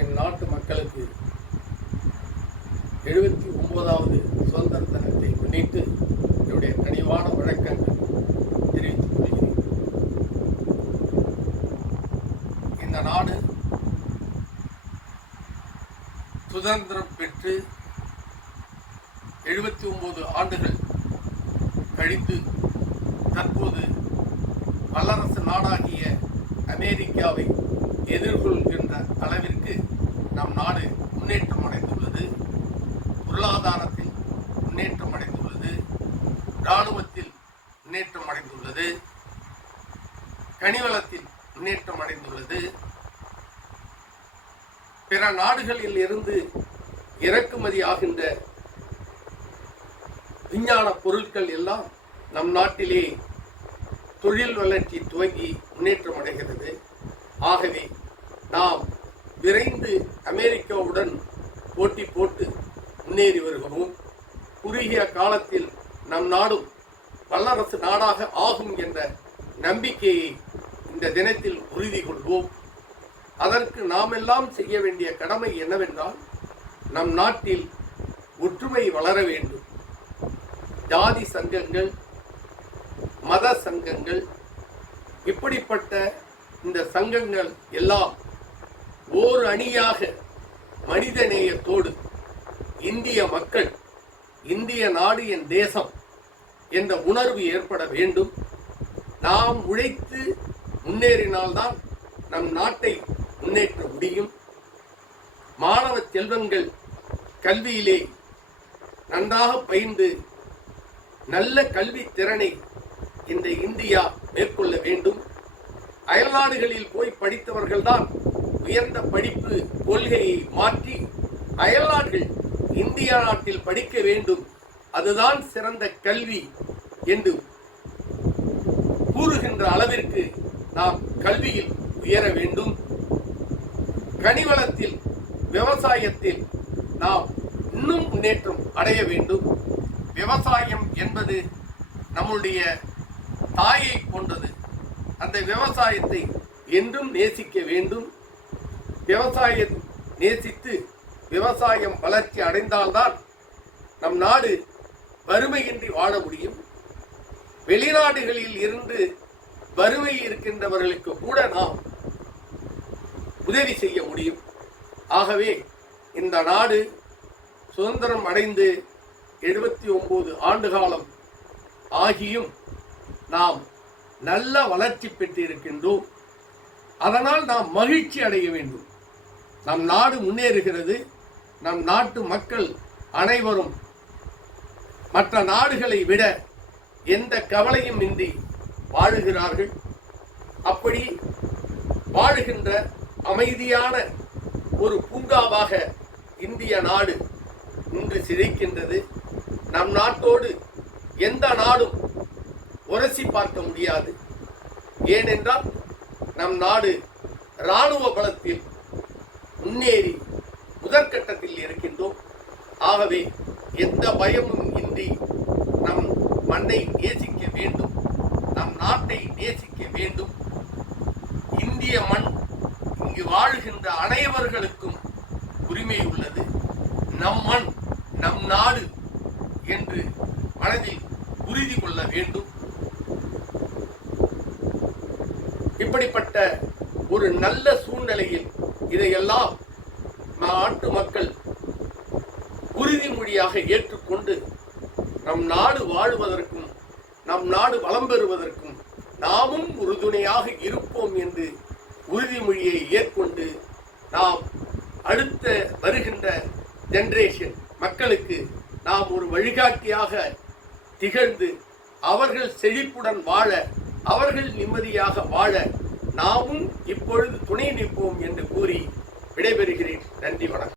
என் நாட்டு மக்களுக்கு 79வது சுதந்திர தினத்தை முன்னிட்டு என்னுடைய கனிவான வணக்கங்கள் தெரிவித்துக் கொள்கிறேன். இந்த நாடு சுதந்திரம் பெற்று 79 ஆண்டுகள் கழித்து தற்போது வல்லரசு நாடாகிய அமெரிக்காவை எதிர்கொள்கின்ற அளவிற்கு நம் நாடு முன்னேற்றம் அடைந்துள்ளது. பொருளாதாரத்தில் முன்னேற்றம் அடைந்துள்ளது, இராணுவத்தில் முன்னேற்றம் அடைந்துள்ளது, கனிவளத்தில் முன்னேற்றம் அடைந்துள்ளது. பிற நாடுகளில் இருந்து இறக்குமதி ஆகின்ற விஞ்ஞான பொருட்கள் எல்லாம் நம் நாட்டிலே தொழில் வளர்ச்சி துவங்கி முன்னேற்றம் அடைகிறது. ஆகவே நாம் விரைந்து அமெரிக்காவுடன் போட்டி போட்டு முன்னேறி வருகிறோம். குறுகிய காலத்தில் நம் நாடும் வல்லரசு நாடாக ஆகும் என்ற நம்பிக்கையை இந்த தினத்தில் உறுதி கொள்வோம். அதற்கு நாம் எல்லாம் செய்ய வேண்டிய கடமை என்னவென்றால், நம் நாட்டில் ஒற்றுமை வளர வேண்டும். ஜாதி சங்கங்கள், மத சங்கங்கள், இப்படிப்பட்ட இந்த சங்கங்கள் எல்லாம் ஓர் அணியாக மனித நேயத்தோடு இந்திய மக்கள், இந்திய நாடு என் தேசம் என்ற உணர்வு ஏற்பட வேண்டும். நாம் உழைத்து முன்னேறினால்தான் நம் நாட்டை முன்னேற்ற முடியும். மாணவ செல்வங்கள் கல்வியிலே நன்றாக பயின்று நல்ல கல்வி திறனை இந்த இந்தியா மேற்கொள்ள வேண்டும். அயல்நாடுகளில் போய் படித்தவர்கள்தான் உயர்ந்த படிப்பு கொள்கையை மாற்றி அயல்நாடுகள் இந்தியா நாட்டில் படிக்க வேண்டும், அதுதான் சிறந்த கல்வி என்று கூறுகின்ற அளவிற்கு நாம் கல்வியில் உயர வேண்டும். கனிவளத்தில், விவசாயத்தில் நாம் இன்னும் முன்னேற்றம் அடைய வேண்டும். விவசாயம் என்பது நம்முடைய தாயை போன்றது. அந்த விவசாயத்தை என்றும் நேசிக்க வேண்டும். விவசாயம் நேசித்து விவசாயம் வளர்ச்சி அடைந்தால்தான் நம் நாடு வறுமையின்றி வாழ முடியும். வெளிநாடுகளில் இருந்து வறுமை இருக்கின்றவர்களுக்கு கூட நாம் உதவி செய்ய முடியும். ஆகவே இந்த நாடு சுதந்திரம் அடைந்து 79 ஆண்டு காலம் ஆகியும் நாம் நல்ல வளர்ச்சி பெற்றிருக்கின்றோம். அதனால் நாம் மகிழ்ச்சி அடைய வேண்டும். நம் நாடு முன்னேறுகிறது. நம் நாட்டு மக்கள் அனைவரும் மற்ற நாடுகளை விட எந்த கவலையும் இன்றி வாழுகிறார்கள். அப்படி வாழுகின்ற அமைதியான ஒரு பூங்காவாக இந்திய நாடு இன்று சிதைக்கின்றது. நம் நாட்டோடு எந்த நாடும் உரசி பார்க்க முடியாது. ஏனென்றால் நம் நாடு இராணுவ பலத்தில் முன்னேறி முதற்கட்டத்தில் இருக்கின்றோம். ஆகவே எந்த பயமும் இன்றி நம் மண்ணை நேசிக்க வேண்டும், நம் நாட்டை நேசிக்க வேண்டும். இந்திய மண், இங்கு வாழுகின்ற அனைவர்களுக்கும் உரிமை உள்ளது. நம் மண், நம் நாடு என்று மனதில் உறுதி கொள்ள வேண்டும். இப்படிப்பட்ட ஒரு நல்ல சூழ்நிலையில் இதையெல்லாம் நாட்டு மக்கள் உறுதிமொழியாக ஏற்றுக்கொண்டு நம் நாடு வாழுவதற்கும் நம் நாடு வளம் பெறுவதற்கும் நாமும் உறுதுணையாக இருப்போம் என்று உறுதிமொழியை ஏற்கொண்டு நாம் அடுத்த வருகின்ற ஜெனரேஷன் மக்களுக்கு நாம் ஒரு வழிகாட்டியாக திகழ்ந்து அவர்கள் செழிப்புடன் வாழ, அவர்கள் நிம்மதியாக வாழ நாமும் இப்பொழுது துணை நிற்போம் என்று கூறி விடைபெறுகிறேன். நன்றி, வணக்கம்.